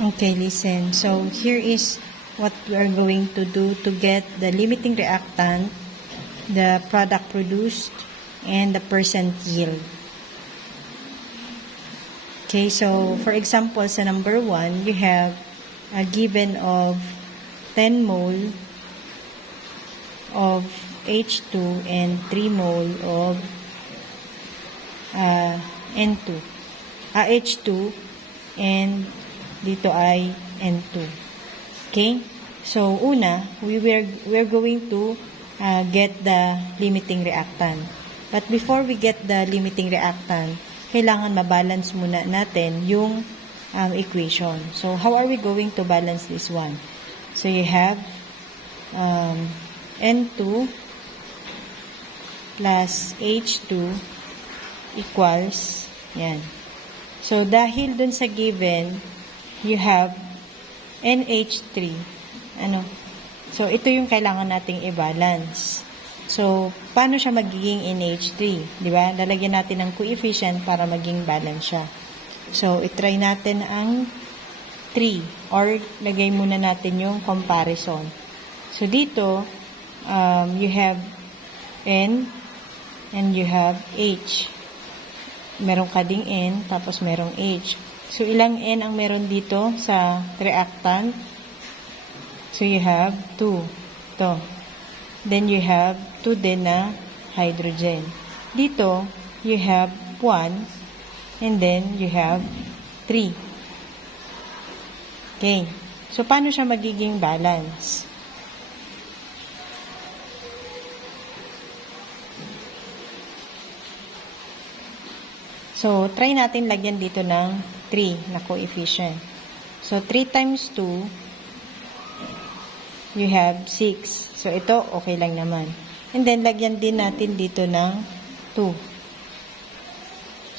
Okay, listen. So, here is what we are going to do to get the limiting reactant, the product produced, and the percent yield. Okay, so for example, sa number 1, you have a given of 10 mole of H2 and 3 mole of N2. H2 and dito ay N2. Okay? So, una, we're going to get the limiting reactant. But before we get the limiting reactant, kailangan mabalance muna natin yung equation. So, how are we going to balance this one? So, you have N2 plus H2 equals, yan. So, dahil dun sa given, you have NH3. So, ito yung kailangan nating i-balance. So, paano siya magiging NH3? Diba? Lalagyan natin ng coefficient para maging balance siya. So, itry natin ang 3 or lagay muna natin yung comparison. So, dito, you have N and you have H. Meron ka ding N, tapos merong H. So, ilang N ang meron dito sa reactant? So, you have 2. Ito. Then, you have 2 din na hydrogen. Dito, you have 1. And then, you have 3. Okay. So, paano siya magiging balance? So, try natin lagyan dito ng 3 na coefficient. So, 3 times 2, you have 6. So, ito, okay lang naman. And then, lagyan din natin dito ng 2.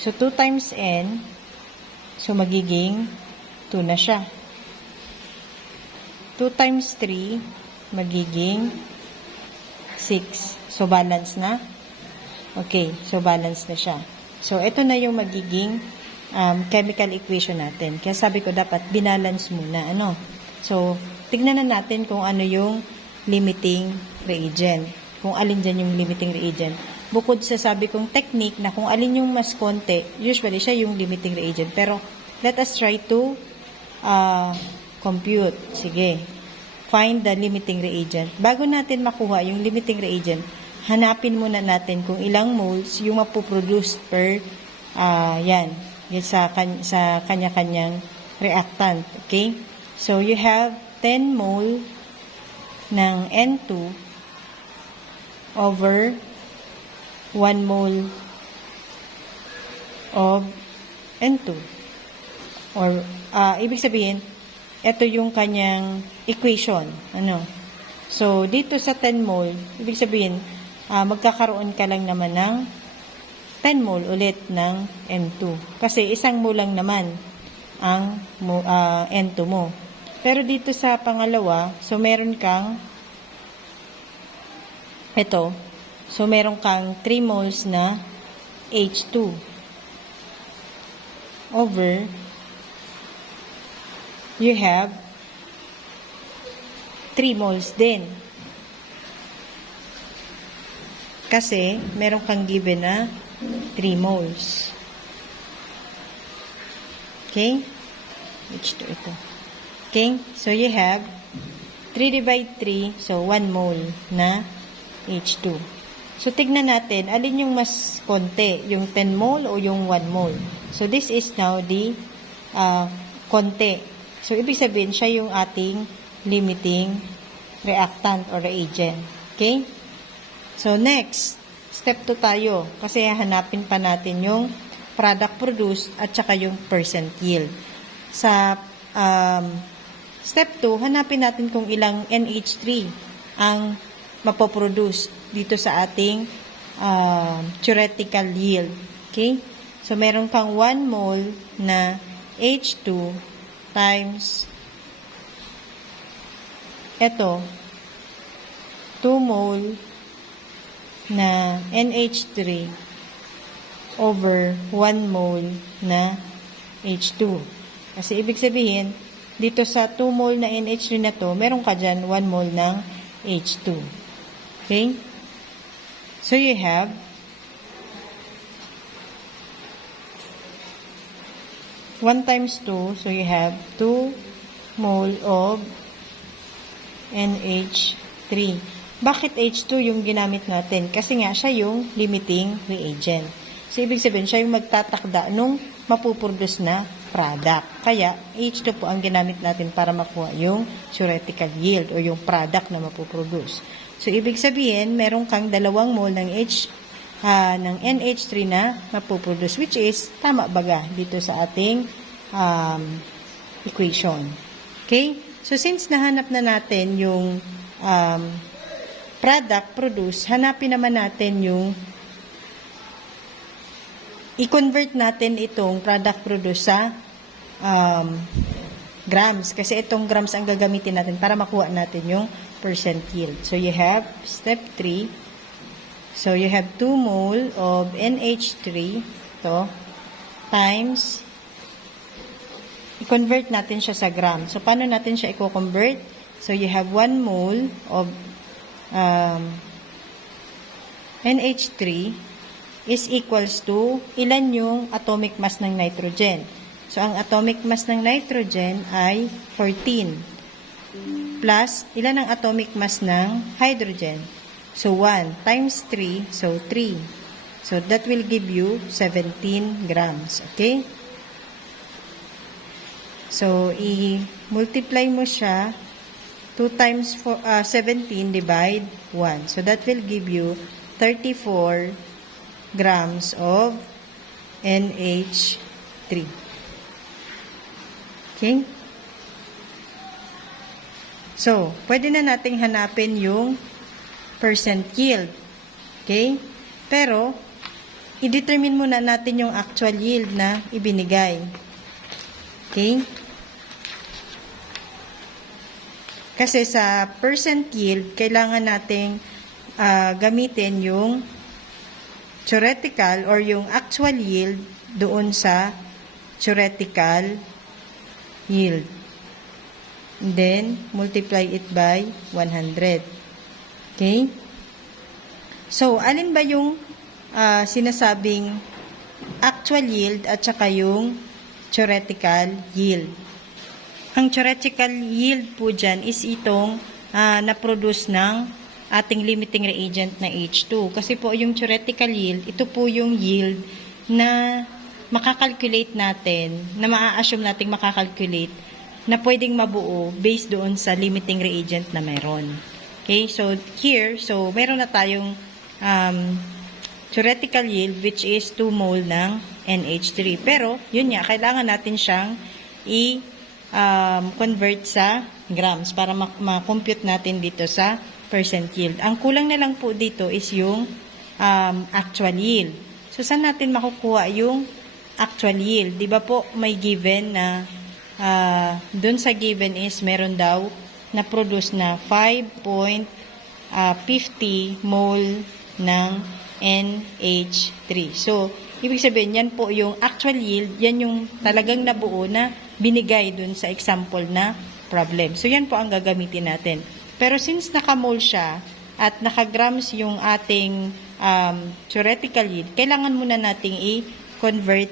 So, 2 times N, so, magiging 2 na siya. 2 times 3, magiging 6. So, balance na? Okay, so, balance na siya. So, ito na yung magiging chemical equation natin. Kaya sabi ko dapat binalance muna. So, tignan na natin kung ano yung limiting reagent. Kung alin dyan yung limiting reagent. Bukod sa sabi kong technique na kung alin yung mas konti, usually siya yung limiting reagent. Pero, let us try to compute. Sige. Find the limiting reagent. Bago natin makuha yung limiting reagent, hanapin muna natin kung ilang moles yung mapuproduce per yan sa kanya-kanyang reactant. Okay? So, you have 10 mole ng N2 over 1 mole of N2. Or, ibig sabihin, ito yung kanyang equation. So, dito sa 10 mole, ibig sabihin, magkakaroon ka lang naman ng 10 mole ulit ng N2. Kasi isang mole lang naman ang N2 mo. Pero dito sa pangalawa, so meron kang ito. So meron kang 3 moles na H2 over you have 3 moles din. Kasi meron kang given na 3 moles. Okay? H2 ito. Okay? So, you have 3 divided 3, so 1 mole na H2. So, tignan natin, alin yung mas konti? Yung 10 mole o yung 1 mole? So, this is now the konti. So, ibig sabihin, siya yung ating limiting reactant or reagent. Okay? So, next, step 2 tayo. Kasi hanapin pa natin yung product produced at saka yung percent yield. Sa step 2, hanapin natin kung ilang NH3 ang mapoproduce dito sa ating theoretical yield. Okay? So, meron kang 1 mole na H2 times ito, 2 mole na NH3 over 1 mole na H2. Kasi ibig sabihin, dito sa 2 mole na NH3 na to, meron ka dyan 1 mole ng H2. Okay? So, you have 1 times 2, so you have 2 mole of NH3. Bakit H2 yung ginamit natin? Kasi nga, siya yung limiting reagent. So, ibig sabihin, siya yung magtatakda nung mapuproduce na product. Kaya, H2 po ang ginamit natin para makuha yung theoretical yield o yung product na mapuproduce. So, ibig sabihin, meron kang 2 mole ng ng NH3 na mapuproduce, which is, tama baga dito sa ating equation. Okay? So, since nahanap na natin yung product produce, hanapin naman natin yung i-convert natin itong product produce sa grams. Kasi itong grams ang gagamitin natin para makuha natin yung percent yield. So, you have step 3. So, you have 2 mole of NH3 to times i-convert natin siya sa gram. So, paano natin siya i-convert? So, you have 1 mole of NH3 is equals to ilan yung atomic mass ng nitrogen. So, ang atomic mass ng nitrogen ay 14. Plus, ilan ang atomic mass ng hydrogen? So, 1 times 3, so 3. So, that will give you 17 grams. Okay? So, i-multiply mo siya 2 times 17 divide 1. So, that will give you 34 grams of NH3. Okay? So, pwede na nating hanapin yung percent yield. Okay? Pero, i-determine muna natin yung actual yield na ibinigay. Okay? Kasi sa percent yield, kailangan nating gamitin yung theoretical or yung actual yield doon sa theoretical yield. And then, multiply it by 100. Okay? So, alin ba yung sinasabing actual yield at saka yung theoretical yield? Ang theoretical yield po dyan is itong na-produce ng ating limiting reagent na H2. Kasi po yung theoretical yield, ito po yung yield na makakalculate natin, na maa-assume natin makakalculate na pwedeng mabuo based doon sa limiting reagent na meron. Okay, so here, so meron na tayong theoretical yield which is 2 mole ng NH3. Pero, yun nga, kailangan natin siyang convert sa grams para ma-compute natin dito sa percent yield. Ang kulang na lang po dito is yung actual yield. So, saan natin makukuha yung actual yield? Di ba po may given na dun sa given is meron daw na produce na 5.50 mole ng NH3. So, ibig sabihin, yan po yung actual yield, yan yung talagang nabuo na binigay dun sa example na problem. So, yan po ang gagamitin natin. Pero since nakamole siya at nakagrams yung ating theoretical yield, kailangan muna nating i-convert